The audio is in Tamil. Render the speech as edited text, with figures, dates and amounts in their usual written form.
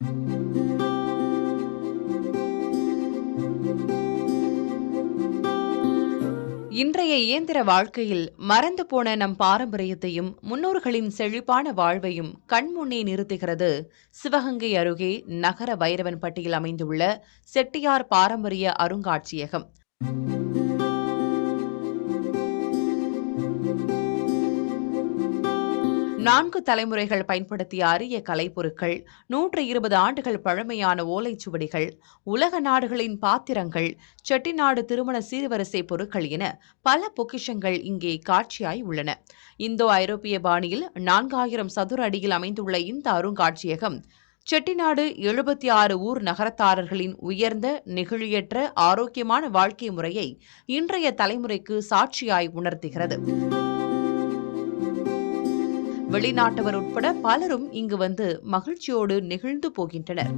இன்றைய இயந்திர வாழ்க்கையில் மறந்து போன நம் பாரம்பரியத்தையும் முன்னோர்களின் செழிப்பான வாழ்வையும் கண்முன்னே நிறுத்துகிறது சிவகங்கை அருகே நகர பைரவன்பட்டியில் அமைந்துள்ள செட்டியார் பாரம்பரிய அருங்காட்சியகம். 4 தலைமுறைகள் பயன்படுத்திய அரிய கலைப்பொருட்கள், 120 ஆண்டுகள் பழமையான ஓலைச்சுவடிகள், உலக நாடுகளின் பாத்திரங்கள், செட்டிநாடு திருமண சீர்வரிசை பொருட்கள் என பல பொக்கிஷங்கள் இங்கே காட்சியாய் உள்ளன. இந்தோ ஐரோப்பிய பாணியில் 4000 சதுர அடியில் அமைந்துள்ள இந்த அருங்காட்சியகம் செட்டிநாடு 76 ஊர் நகரத்தாரர்களின் உயர்ந்த, நெகிழியற்ற, ஆரோக்கியமான வாழ்க்கை முறையை இன்றைய தலைமுறைக்கு சாட்சியாய் உணர்த்துகிறது. வெளிநாட்டவர் உட்பட பலரும் இங்கு வந்து மகிழ்ச்சியோடு நெகிழ்ந்து போகின்றனர்.